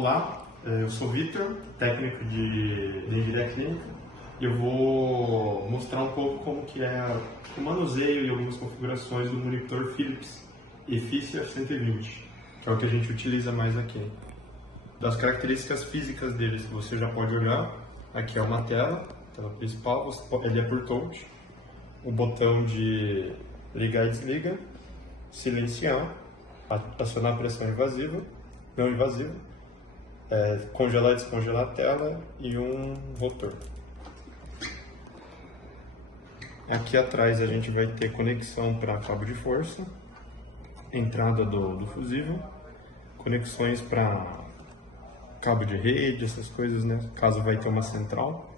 Olá, eu sou o Vitor, técnico de engenharia clínica, e eu vou mostrar um pouco como que é o manuseio e algumas configurações do monitor Philips Efficia 120, que é o que a gente utiliza mais aqui. Das características físicas deles que você já pode olhar, aqui é uma tela principal, ele é por touch, o botão de ligar e desliga, silenciar, acionar a pressão invasiva, não invasiva, congelar e descongelar a tela e um rotor. Aqui atrás a gente vai ter conexão para cabo de força, entrada do fusível, conexões para cabo de rede, essas coisas, né? Caso vai ter uma central.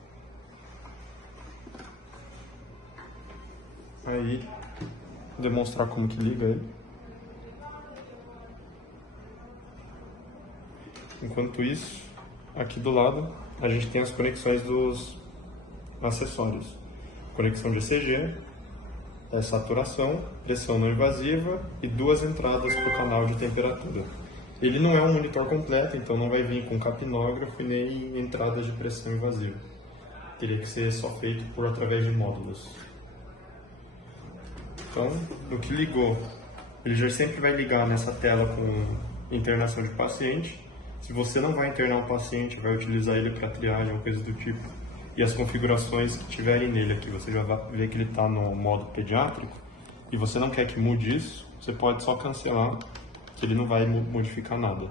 Aí, vou demonstrar como que liga ele. Enquanto isso, aqui do lado, a gente tem as conexões dos acessórios. Conexão de ECG, saturação, pressão não invasiva e duas entradas para o canal de temperatura. Ele não é um monitor completo, então não vai vir com capnógrafo e nem entradas de pressão invasiva. Teria que ser só feito através de módulos. Então, no que ligou, ele já sempre vai ligar nessa tela com internação de paciente. Se você não vai internar um paciente, vai utilizar ele para triagem ou coisa do tipo, e as configurações que tiverem nele aqui, você já vai ver que ele está no modo pediátrico, e você não quer que mude isso, você pode só cancelar, que ele não vai modificar nada.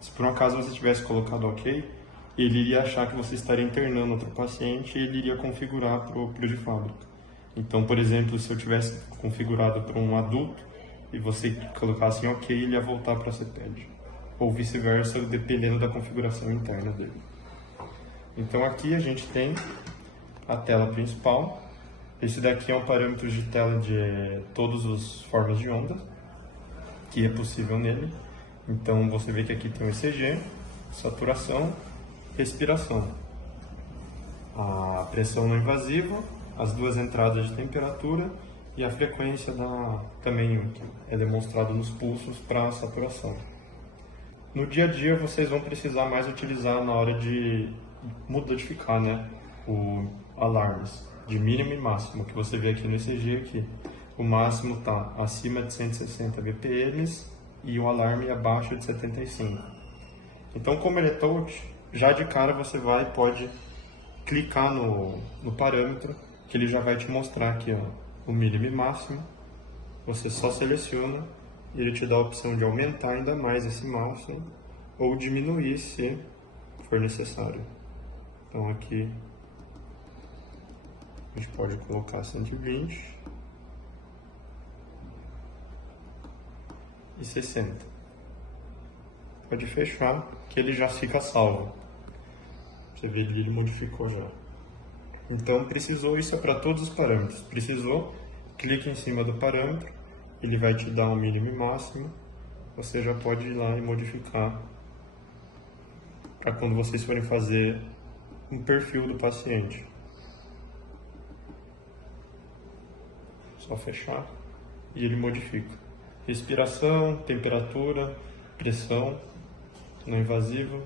Se por um acaso você tivesse colocado OK, ele iria achar que você estaria internando outro paciente e ele iria configurar para o de fábrica. Então, por exemplo, se eu tivesse configurado para um adulto e você colocasse em OK, ele ia voltar para a CPED. Ou vice-versa, dependendo da configuração interna dele. Então aqui a gente tem a tela principal. Esse daqui é um parâmetro de tela de todas as formas de onda que é possível nele. Então você vê que aqui tem o ECG, saturação, respiração, a pressão não invasiva, as duas entradas de temperatura e a frequência também é demonstrado nos pulsos para a saturação. No dia a dia vocês vão precisar mais utilizar na hora de modificar, né, o alarmes de mínimo e máximo, que você vê aqui no ECG aqui. O máximo está acima de 160 bpm e o alarme abaixo de 75. Então, como ele é touch, já de cara você pode clicar no parâmetro, que ele já vai te mostrar aqui, ó, o mínimo e máximo. Você só seleciona e ele te dá a opção de aumentar ainda mais esse máximo ou diminuir se for necessário. Então aqui a gente pode colocar 120 e 60. Pode fechar que ele já fica salvo. Você vê que ele modificou já. Então precisou, isso é para todos os parâmetros. Precisou, clique em cima do parâmetro, ele vai te dar um mínimo e máximo. Você já pode ir lá e modificar para quando vocês forem fazer um perfil do paciente. Só fechar e ele modifica. Respiração, temperatura, pressão, não invasivo,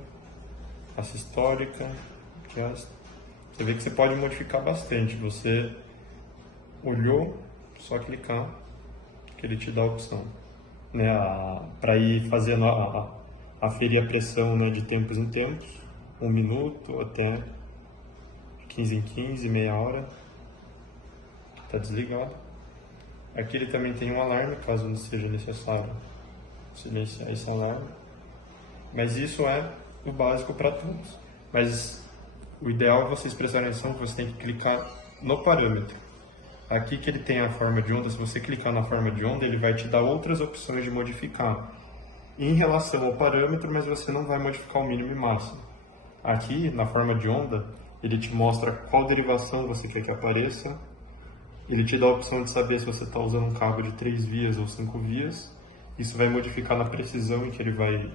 a sistólica, você vê que você pode modificar bastante. Você olhou, só clicar que ele te dá a opção, né, para ir fazendo aferir a pressão, né, de tempos em tempos, 1 minuto até 15 em 15, meia hora. Está desligado. Aqui ele também tem um alarme, caso não seja necessário silenciar esse alarme. Mas isso é o básico para todos. Mas o ideal é vocês prestarem atenção que você tem que clicar no parâmetro. Aqui que ele tem a forma de onda, se você clicar na forma de onda, ele vai te dar outras opções de modificar em relação ao parâmetro, mas você não vai modificar o mínimo e máximo. Aqui, na forma de onda, ele te mostra qual derivação você quer que apareça. Ele te dá a opção de saber se você está usando um cabo de 3 vias ou 5 vias. Isso vai modificar na precisão em que ele vai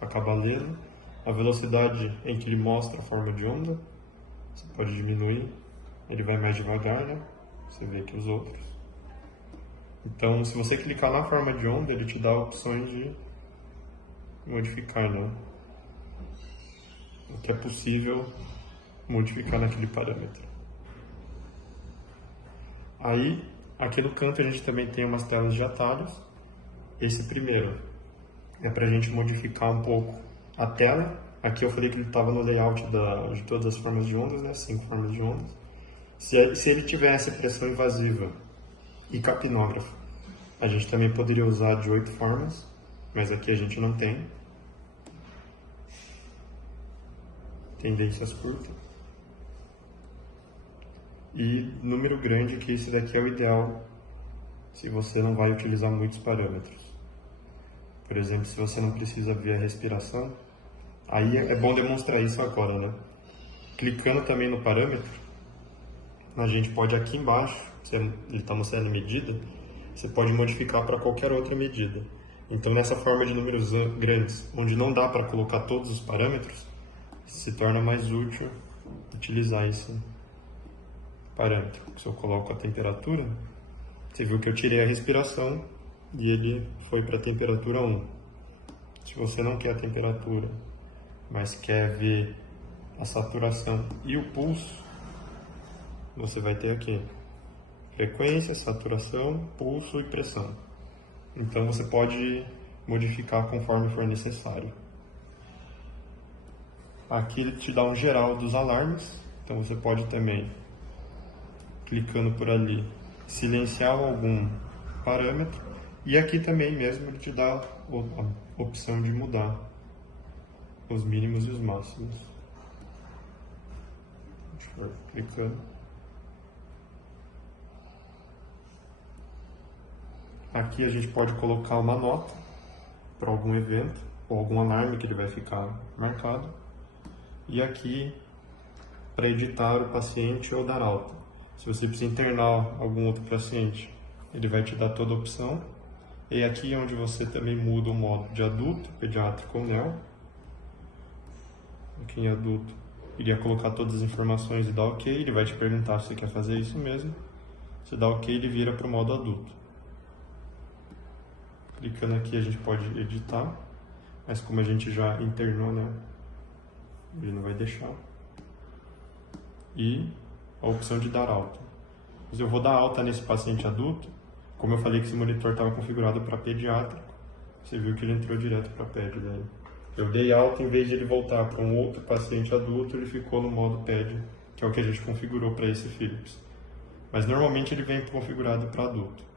acabar lendo. A velocidade em que ele mostra a forma de onda, você pode diminuir, ele vai mais devagar, né? Você vê aqui os outros. Então, se você clicar na forma de onda, ele te dá opções de modificar, né, o que é possível modificar naquele parâmetro. Aí, aqui no canto a gente também tem umas telas de atalhos. Esse primeiro é para a gente modificar um pouco a tela. Aqui eu falei que ele estava no layout de todas as formas de ondas, né? 5 formas de ondas. Se ele tivesse pressão invasiva e capnógrafo, a gente também poderia usar de 8 formas, mas aqui a gente não tem. Tendências curtas. E número grande, que esse daqui é o ideal se você não vai utilizar muitos parâmetros. Por exemplo, se você não precisa ver a respiração, aí é bom demonstrar isso agora, né? Clicando também no parâmetro, a gente pode aqui embaixo, se ele está no CL medida, você pode modificar para qualquer outra medida. Então, nessa forma de números grandes, onde não dá para colocar todos os parâmetros, se torna mais útil utilizar esse parâmetro. Se eu coloco a temperatura, você viu que eu tirei a respiração e ele foi para a temperatura 1. Se você não quer a temperatura, mas quer ver a saturação e o pulso, você vai ter aqui frequência, saturação, pulso e pressão. Então você pode modificar conforme for necessário. Aqui ele te dá um geral dos alarmes, então você pode também, clicando por ali, silenciar algum parâmetro. E aqui também mesmo ele te dá a opção de mudar os mínimos e os máximos. Deixa eu ver, clicando. Aqui a gente pode colocar uma nota para algum evento ou algum alarme que ele vai ficar marcado. E aqui para editar o paciente ou dar alta. Se você precisa internar algum outro paciente, ele vai te dar toda a opção. E aqui é onde você também muda o modo de adulto, pediátrico ou neo. Aqui em adulto, iria colocar todas as informações e dar OK. Ele vai te perguntar se você quer fazer isso mesmo. Se dá OK, ele vira para o modo adulto. Clicando aqui a gente pode editar, mas como a gente já internou, né, ele não vai deixar. E a opção de dar alta. Mas eu vou dar alta nesse paciente adulto, como eu falei que esse monitor estava configurado para pediátrico, você viu que ele entrou direto para PED daí. Eu dei alta, em vez de ele voltar para um outro paciente adulto, ele ficou no modo PED, que é o que a gente configurou para esse Philips. Mas normalmente ele vem configurado para adulto.